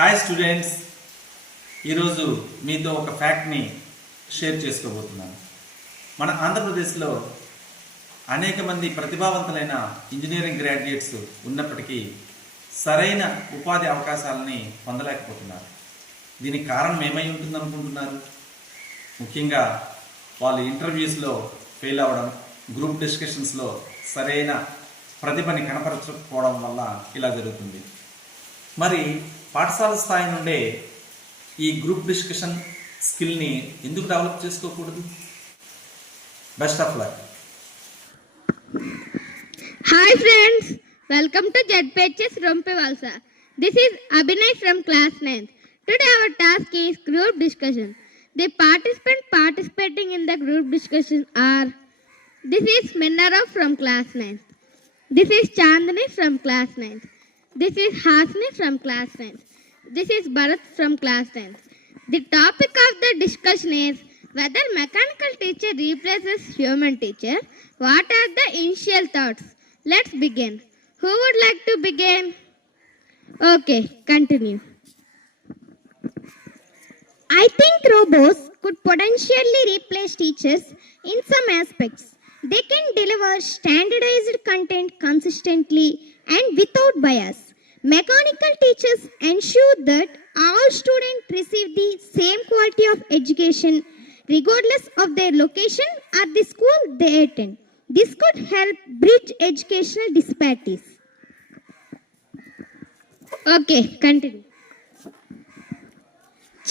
Hi students, ఈరోజు మీతో ఒక ఫ్యాక్ట్ని షేర్ చేసుకోబోతున్నాను. మన ఆంధ్రప్రదేశ్లో అనేక మంది ప్రతిభావంతులైన ఇంజనీరింగ్ గ్రాడ్యుయేట్స్ ఉన్నప్పటికీ సరైన ఉపాధి అవకాశాలని పొందలేకపోతున్నారు. దీనికి కారణం ఏమై ఉంటుందనుకుంటున్నారు? ముఖ్యంగా వాళ్ళు ఇంటర్వ్యూస్లో ఫెయిల్ అవ్వడం, గ్రూప్ డిస్కషన్స్లో సరైన ప్రతిభని కనపరచకపోవడం వల్ల ఇలా జరుగుతుంది. మరి పాఠశాల స్థాయి నుండే ఈ గ్రూప్ డిస్కషన్ స్కిల్ని ఎందుకు డెవలప్ చేసుకోకూడదు? Best of luck. Hi friends, welcome to ZPHS Rompevalsa. This is Abhinay from class 9th. Today our task is group discussion. The participants participating in the group discussion are: this is Minnara from class 9th. This is Chandani from class 9th. This is Hasni from class 10th. This is Bharat from class 10th. The topic of the discussion is whether mechanical teacher replaces human teacher. What are the initial thoughts? Let's begin. Who would like to begin? Okay, continue. I think robots could potentially replace teachers in some aspects. They can deliver standardized content consistently and without bias. Mechanical teachers ensure that all students receive the same quality of education regardless of their location or the school they attend. This could help bridge educational disparities. Okay, continue.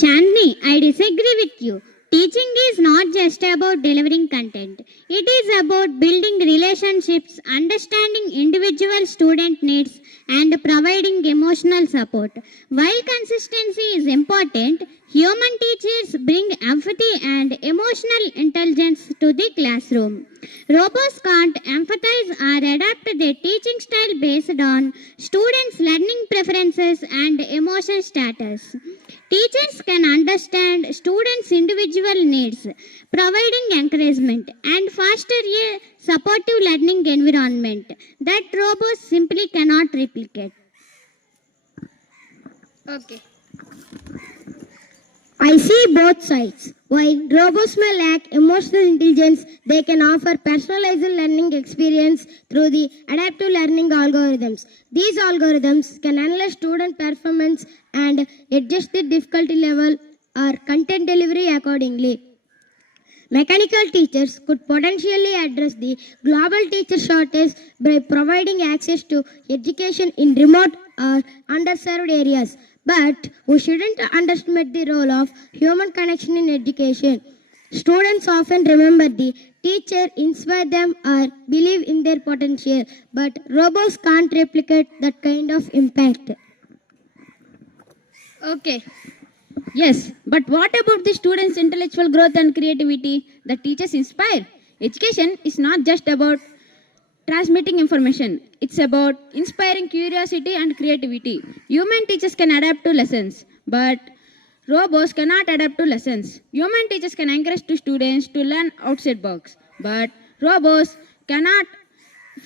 Chandni, I disagree with you. Teaching is not just about delivering content. It is about building relationships, understanding individual student needs, and providing emotional support. While consistency is important, human teachers bring empathy and emotional intelligence to the classroom. Robots can't empathize or adapt their teaching style based on students' learning preferences and emotion status. Teachers can understand students' individual needs, providing encouragement and foster a supportive learning environment that robots simply cannot replicate. Okay. I see both sides. While robots may lack emotional intelligence, they can offer personalized learning experience through the adaptive learning algorithms. These algorithms can analyze student performance and adjust the difficulty level or content delivery accordingly. Mechanical teachers could potentially address the global teacher shortage by providing access to education in remote or underserved areas. But we shouldn't underestimate the role of human connection in education. Students often remember the teacher, inspire them, or believe in their potential, but robots can't replicate that kind of impact. Okay. Yes, but what about the students' intellectual growth and creativity that teachers inspire? Education is not just about transmitting information. It's about inspiring curiosity and creativity. Human teachers can adapt to lessons, but robots cannot adapt to lessons. Human teachers can encourage to students to learn outside box, but robots cannot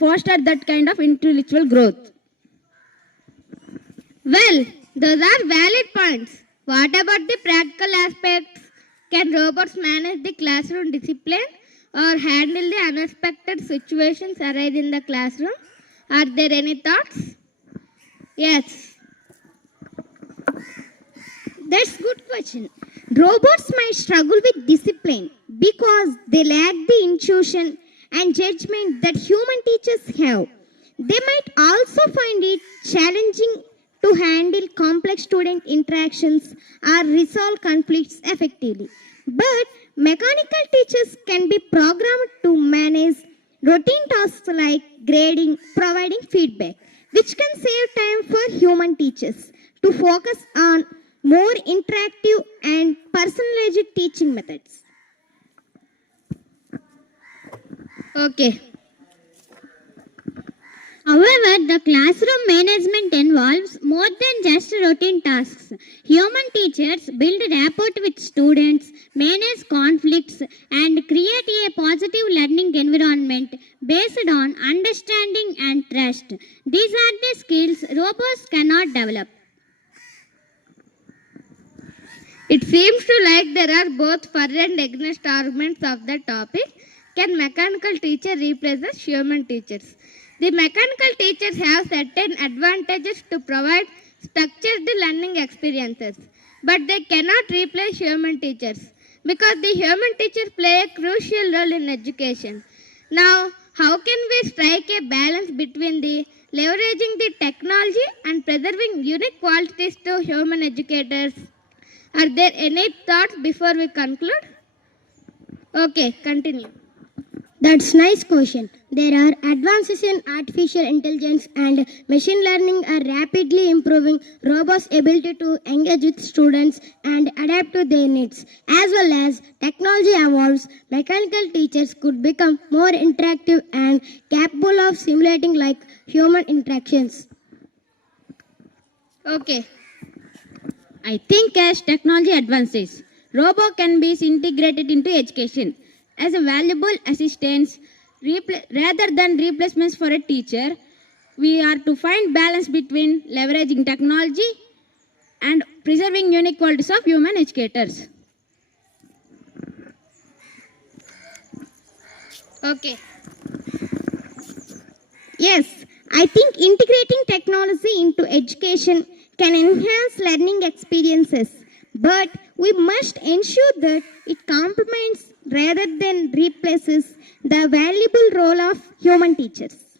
foster that kind of intellectual growth. Well, those are valid points. What about the practical aspects? Can robots manage the classroom discipline or handle the unexpected situations arise in the classroom? Are there any thoughts? Yes. That's good question. Robots might struggle with discipline because they lack the intuition and judgment that human teachers have. They might also find it challenging to handle complex student interactions or resolve conflicts effectively. But mechanical teachers can be programmed to manage routine tasks like grading, providing feedback, which can save time for human teachers to focus on more interactive and personalized teaching methods. Okay. However, the classroom management involves more than just routine tasks. Human teachers build rapport with students, manage conflicts, and create a positive learning environment based on understanding and trust. These are the skills robots cannot develop. It seems to like there are both for and against arguments of the topic. Can mechanical teacher replace the human teachers? The mechanical teachers have certain advantages to provide structured learning experiences, but they cannot replace human teachers because the human teachers play a crucial role in education. Now, how can we strike a balance between the leveraging the technology and preserving unique qualities to human educators? Are there any thoughts before we conclude? Okay, continue. That's nice question. There are advances in artificial intelligence and machine learning are rapidly improving robots' ability to engage with students and adapt to their needs. As well as technology evolves, mechanical teachers could become more interactive and capable of simulating like human interactions. Okay. I think as technology advances, robo can be integrated into education as a valuable assistance rather than replacements for a teacher. We are to find balance between leveraging technology and preserving unique qualities of human educators. Okay. Yes, I think integrating technology into education can enhance learning experiences, but we must ensure that it complements rather than replaces the valuable role of human teachers.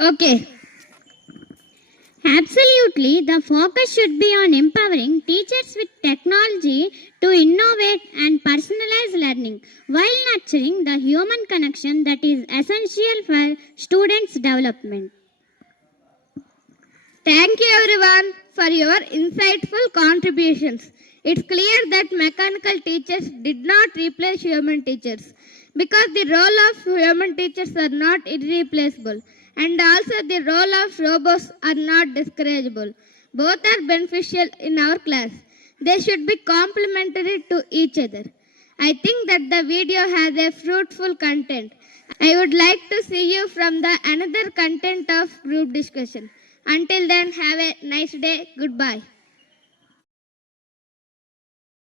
Okay. Absolutely, the focus should be on empowering teachers with technology to innovate and personalize learning while nurturing the human connection that is essential for students' development. Thank you everyone for your insightful contributions. It's clear that mechanical teachers did not replace human teachers because the role of human teachers are not irreplaceable and also the role of robots are not discourageable. Both are beneficial in our class. They should be complementary to each other. I think that the video has a fruitful content. I would like to see you from the another content of group discussion. Until then, have a nice day. Goodbye.